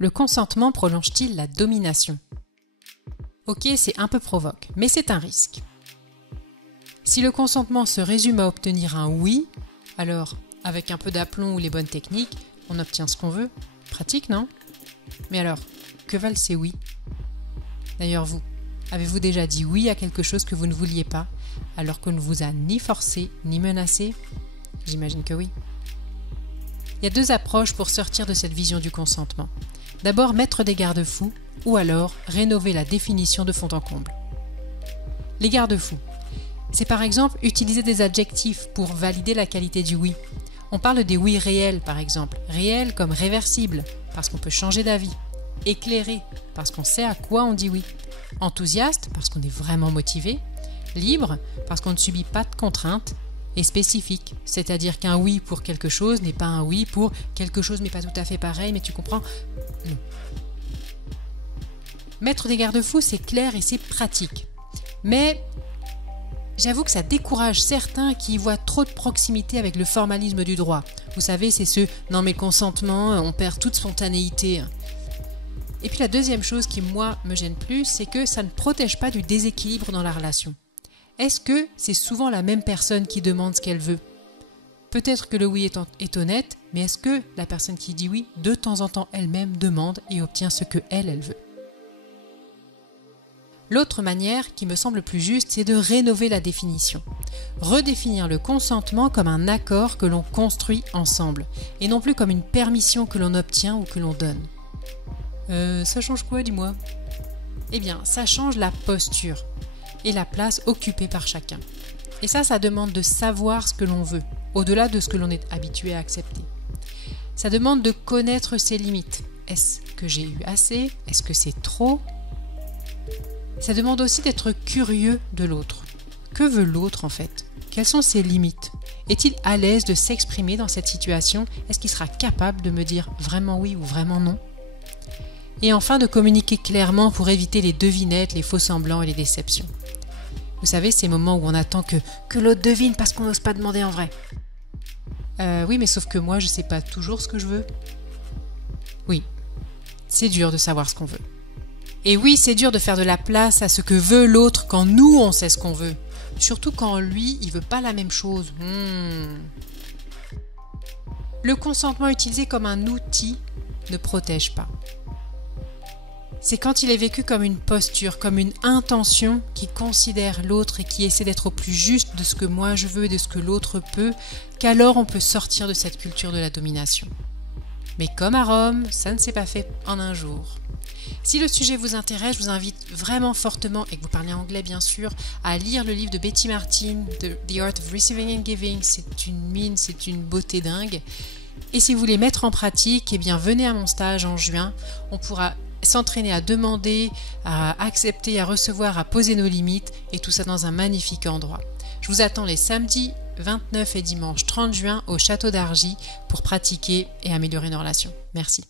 Le consentement prolonge-t-il la domination? Ok, c'est un peu provoque, mais c'est un risque. Si le consentement se résume à obtenir un oui, alors, avec un peu d'aplomb ou les bonnes techniques, on obtient ce qu'on veut. Pratique, non? Mais alors, que valent ces oui? D'ailleurs, vous, avez-vous déjà dit oui à quelque chose que vous ne vouliez pas, alors qu'on ne vous a ni forcé, ni menacé? J'imagine que oui. Il y a deux approches pour sortir de cette vision du consentement. D'abord, mettre des garde-fous, ou alors rénover la définition de fond en comble. Les garde-fous, c'est par exemple utiliser des adjectifs pour valider la qualité du oui. On parle des oui réels par exemple, réels comme réversibles, parce qu'on peut changer d'avis, éclairé, parce qu'on sait à quoi on dit oui, enthousiaste, parce qu'on est vraiment motivé, libre, parce qu'on ne subit pas de contraintes, et spécifique, c'est-à-dire qu'un oui pour quelque chose n'est pas un oui pour quelque chose mais pas tout à fait pareil, mais tu comprends? Non. Mettre des garde-fous, c'est clair et c'est pratique. Mais j'avoue que ça décourage certains qui y voient trop de proximité avec le formalisme du droit. Vous savez, c'est ce « non mais consentement, on perd toute spontanéité ». Et puis la deuxième chose qui, moi, me gêne plus, c'est que ça ne protège pas du déséquilibre dans la relation. Est-ce que c'est souvent la même personne qui demande ce qu'elle veut? Peut-être que le oui est honnête, mais est-ce que la personne qui dit oui, de temps en temps elle-même demande et obtient ce que elle veut? L'autre manière, qui me semble plus juste, c'est de rénover la définition. Redéfinir le consentement comme un accord que l'on construit ensemble, et non plus comme une permission que l'on obtient ou que l'on donne. Ça change quoi, dis-moi? Eh bien, ça change la posture et la place occupée par chacun. Et ça demande de savoir ce que l'on veut, au-delà de ce que l'on est habitué à accepter. Ça demande de connaître ses limites. Est-ce que j'ai eu assez? Est-ce que c'est trop? Ça demande aussi d'être curieux de l'autre. Que veut l'autre en fait? Quelles sont ses limites? Est-il à l'aise de s'exprimer dans cette situation? Est-ce qu'il sera capable de me dire vraiment oui ou vraiment non? Et enfin de communiquer clairement pour éviter les devinettes, les faux-semblants et les déceptions. Vous savez, ces moments où on attend que l'autre devine parce qu'on n'ose pas demander en vrai. Oui, mais sauf que moi, je sais pas toujours ce que je veux. Oui, c'est dur de savoir ce qu'on veut. Et oui, c'est dur de faire de la place à ce que veut l'autre quand nous, on sait ce qu'on veut. Surtout quand lui, il veut pas la même chose. Le consentement utilisé comme un outil ne protège pas. C'est quand il est vécu comme une posture, comme une intention qui considère l'autre et qui essaie d'être au plus juste de ce que moi je veux et de ce que l'autre peut, qu'alors on peut sortir de cette culture de la domination. Mais comme à Rome, ça ne s'est pas fait en un jour. Si le sujet vous intéresse, je vous invite vraiment fortement, et que vous parlez anglais bien sûr, à lire le livre de Betty Martin, The Art of Receiving and Giving. C'est une mine, c'est une beauté dingue. Et si vous voulez mettre en pratique, eh bien venez à mon stage en juin. On pourra s'entraîner à demander, à accepter, à recevoir, à poser nos limites, et tout ça dans un magnifique endroit. Je vous attends les samedis 29 et dimanche 30 juin au Château d'Argy pour pratiquer et améliorer nos relations. Merci.